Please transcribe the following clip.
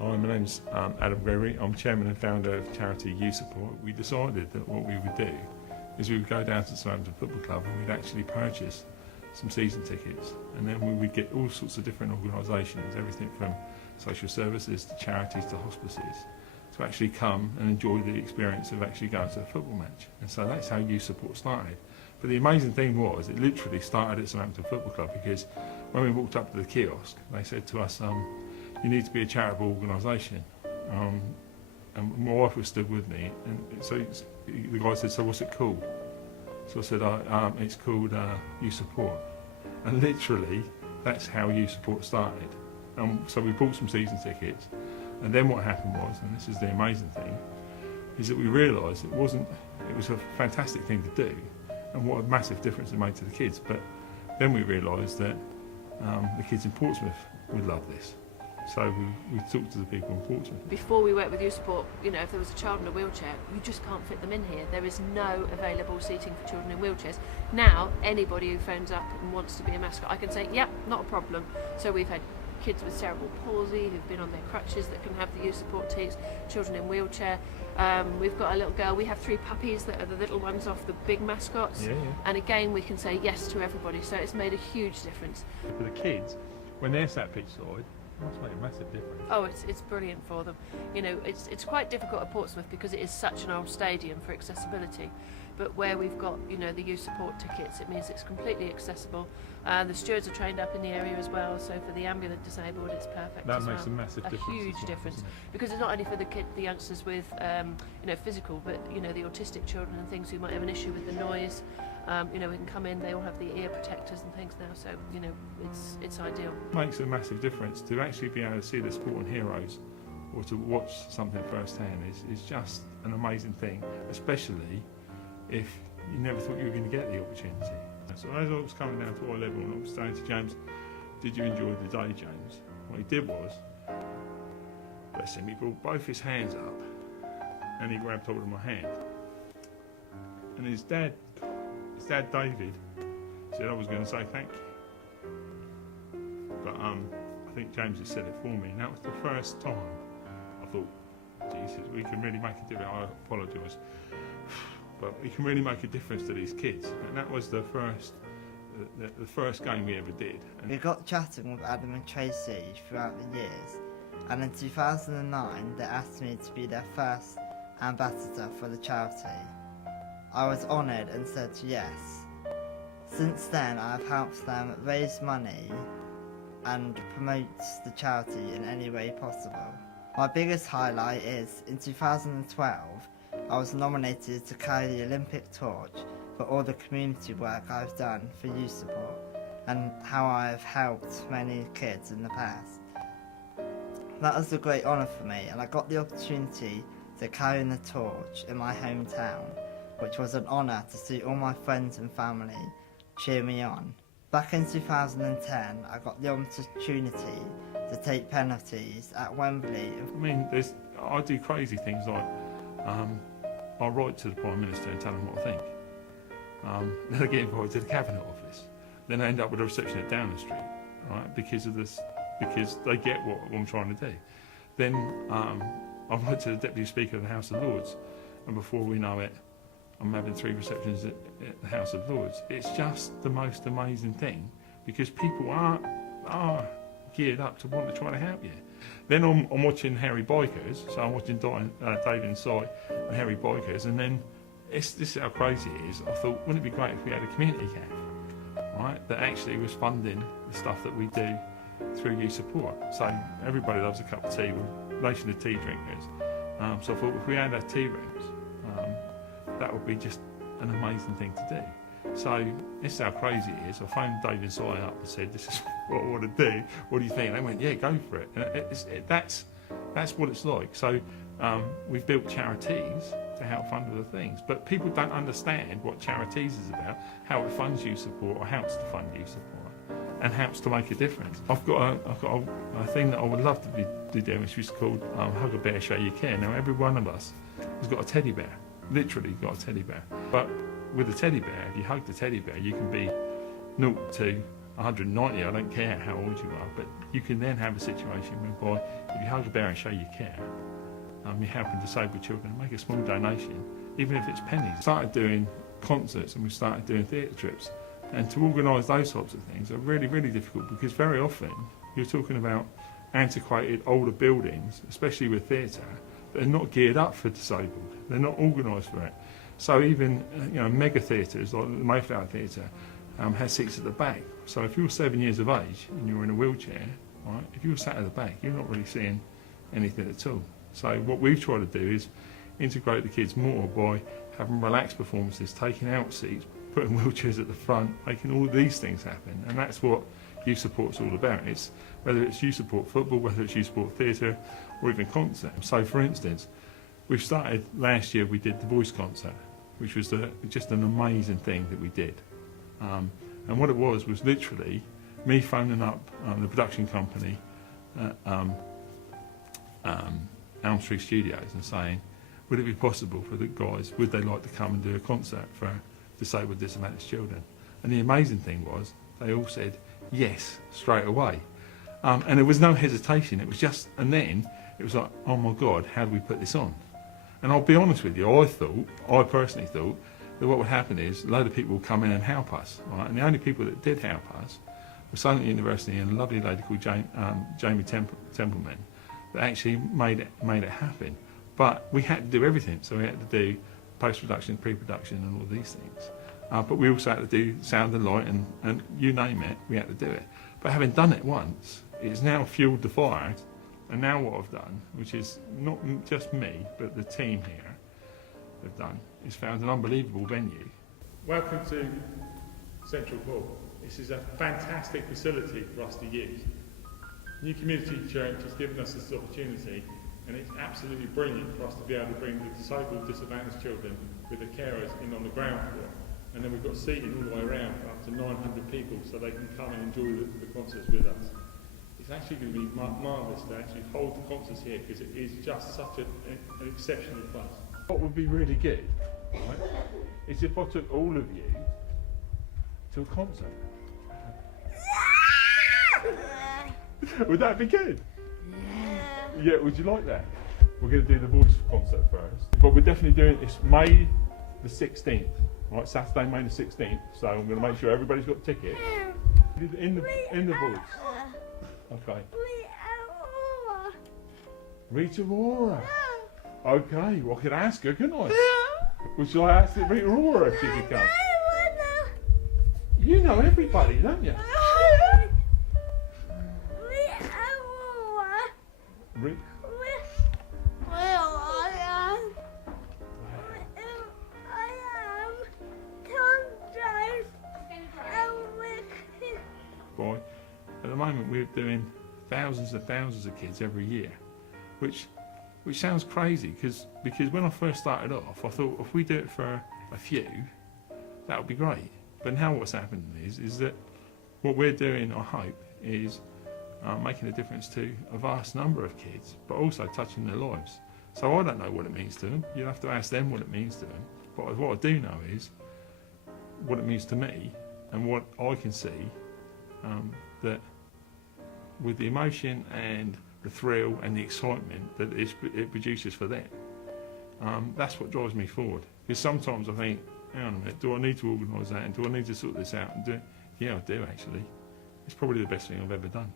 Hi, my name's Adam Gregory. I'm chairman and founder of charity Youth Support. We decided that what we would do is we would go down to Southampton Football Club and we'd actually purchase some season tickets, and then we would get all sorts of different organisations, everything from social services to charities to hospices, to actually come and enjoy the experience of actually going to a football match. And so that's how Youth Support started. But the amazing thing was, it literally started at Southampton Football Club, because when we walked up to the kiosk, they said to us, you need to be a charitable organisation. And my wife was stood with me, and so the guy said, so what's it called? So I said, it's called Youth Support. And literally, that's how Youth Support started. So we bought some season tickets, and then what happened was, and this is the amazing thing, is that we realised it was a fantastic thing to do, and what a massive difference it made to the kids. But then we realised that the kids in Portsmouth would love this. So we talked to the people in Portsmouth. Before we worked with Youth Support, you know, if there was a child in a wheelchair, you just can't fit them in here. There is no available seating for children in wheelchairs. Now, anybody who phones up and wants to be a mascot, I can say, yep, not a problem. So we've had kids with cerebral palsy who've been on their crutches that can have the Youth Support teams, children in wheelchair. We've got a little girl, we have 3 puppies that are the little ones off the big mascots. Yeah. And again, we can say yes to everybody. So it's made a huge difference. For the kids, when they're sat pitch side, it must make a massive difference. Oh, it's brilliant for them. You know, it's quite difficult at Portsmouth because it is such an old stadium for accessibility. But where we've got, you know, the Youth Support tickets, it means it's completely accessible. The stewards are trained up in the area as well, so for the ambulant disabled, it's perfect. That as makes well. a massive difference. A huge difference, because it's not only for the youngsters with, you know, physical, but you know, the autistic children and things who might have an issue with the noise. You know, we can come in, they all have the ear protectors and things now, so, you know, it's ideal. It makes a massive difference to actually be able to see the sporting heroes, or to watch something firsthand is just an amazing thing, especially if you never thought you were going to get the opportunity. So as I was coming down to our level and I was saying to James, did you enjoy the day, James? What he did was, bless him, he brought both his hands up and he grabbed hold of my hand. And his dad David said I was going to say thank you. But I think James has said it for me, and that was the first time I thought, Jesus, we can really make a difference. I apologise, but we can really make a difference to these kids. And that was the first game we ever did. And we got chatting with Adam and Tracy throughout the years, and in 2009 they asked me to be their first ambassador for the charity. I was honoured and said yes. Since then I have helped them raise money and promote the charity in any way possible. My biggest highlight is, in 2012, I was nominated to carry the Olympic torch for all the community work I've done for Youth Support and how I have helped many kids in the past. That was a great honour for me, and I got the opportunity to carry the torch in my hometown, which was an honour to see all my friends and family cheer me on. Back in 2010, I got the opportunity to take penalties at Wembley. I mean, I do crazy things like I write to the Prime Minister and tell him what I think. Then I get invited to the Cabinet Office. Then I end up with a reception at Downing Street, right? Because they get what I'm trying to do. Then I write to the Deputy Speaker of the House of Lords, and before we know it, I'm having 3 receptions at the House of Lords. It's just the most amazing thing, because people are geared up to want to try to help you. Then I'm watching Harry Bikers, so I'm watching David and Si and Harry Bikers, and then this is how crazy it is. I thought, wouldn't it be great if we had a community camp, right, that actually was funding the stuff that we do through Youth Support. So everybody loves a cup of tea, we're a nation of tea drinkers. So I thought, if we had our tea rooms, that would be just an amazing thing to do. So this is how crazy it is. I phoned David and Si up and said, this is what I want to do. What do you think? And they went, yeah, go for it. And that's what it's like. So we've built charities to help fund other things. But people don't understand what charities is about, how it funds Youth Support or helps to fund Youth Support and helps to make a difference. I've got a thing that I would love to be doing, which is called Hug a Bear, Show You Care. Now, every one of us has got a teddy bear. Literally got a teddy bear. But with a teddy bear, if you hug the teddy bear, you can be 0 to 190, I don't care how old you are, but you can then have a situation whereby if you hug a bear and show you care, you're helping disabled children, make a small donation, even if it's pennies. We started doing concerts and we started doing theatre trips, and to organise those types of things are really, really difficult, because very often you're talking about antiquated older buildings, especially with theatre, that are not geared up for disabled. They're not organised for it. So even mega theatres like the Mayflower Theatre has seats at the back. So if you're 7 years of age and you're in a wheelchair, right, if you're sat at the back, you're not really seeing anything at all. So what we've tried to do is integrate the kids more by having relaxed performances, taking out seats, putting wheelchairs at the front, making all of these things happen. And that's what youth support's all about. It's whether it's youth support football, whether it's youth support theatre, or even concert. So for instance, we've started last year, we did the voice concert, which was just an amazing thing that we did. And what it was literally me phoning up the production company at Elm Street Studios and saying, would it be possible for the guys, would they like to come and do a concert for disabled, disadvantaged children? And the amazing thing was, they all said yes straight away. And there was no hesitation, it was just, and then it was like, oh my God, how do we put this on? And I'll be honest with you, I personally thought that what would happen is a load of people would come in and help us, right? And the only people that did help us were Solent University and a lovely lady called Jamie Templeman that actually made it happen. But we had to do everything, so we had to do post-production, pre-production and all these things. But we also had to do sound and light and you name it, we had to do it. But having done it once, it's now fueled the fire. And now what I've done, which is not just me, but the team here have done, is found an unbelievable venue. Welcome to Central Hall. This is a fantastic facility for us to use. New Community Church has given us this opportunity, and it's absolutely brilliant for us to be able to bring the disabled, disadvantaged children with the carers in on the ground floor. And then we've got seating all the way around for up to 900 people, so they can come and enjoy the concerts with us. It's actually going to be marvellous to actually hold the concerts here, because it is just such an exceptional place. What would be really good, right, is if I took all of you to a concert. Would that be good? Yeah, would you like that? We're going to do the voice concert first, but we're definitely doing this May the 16th, right? Saturday, May the 16th. So I'm going to make sure everybody's got a ticket in the voice. Okay. Rita Ora. Okay, well I could ask her, couldn't I? Well, shall I ask Rita Ora if she could come? You know everybody, don't you? Boy, at the moment we're doing thousands and thousands of kids every year, which sounds crazy because when I first started off, I thought if we do it for a few, that would be great. But now what's happening is that what we're doing, I hope, is making a difference to a vast number of kids, but also touching their lives. So I don't know what it means to them. You'll have to ask them what it means to them. But what I do know is what it means to me, and what I can see that with the emotion and the thrill and the excitement that it produces for them, that's what drives me forward. Because sometimes I think, hang on a minute, do I need to organise that, and do I need to sort this out and do it? Yeah, I do actually. It's probably the best thing I've ever done.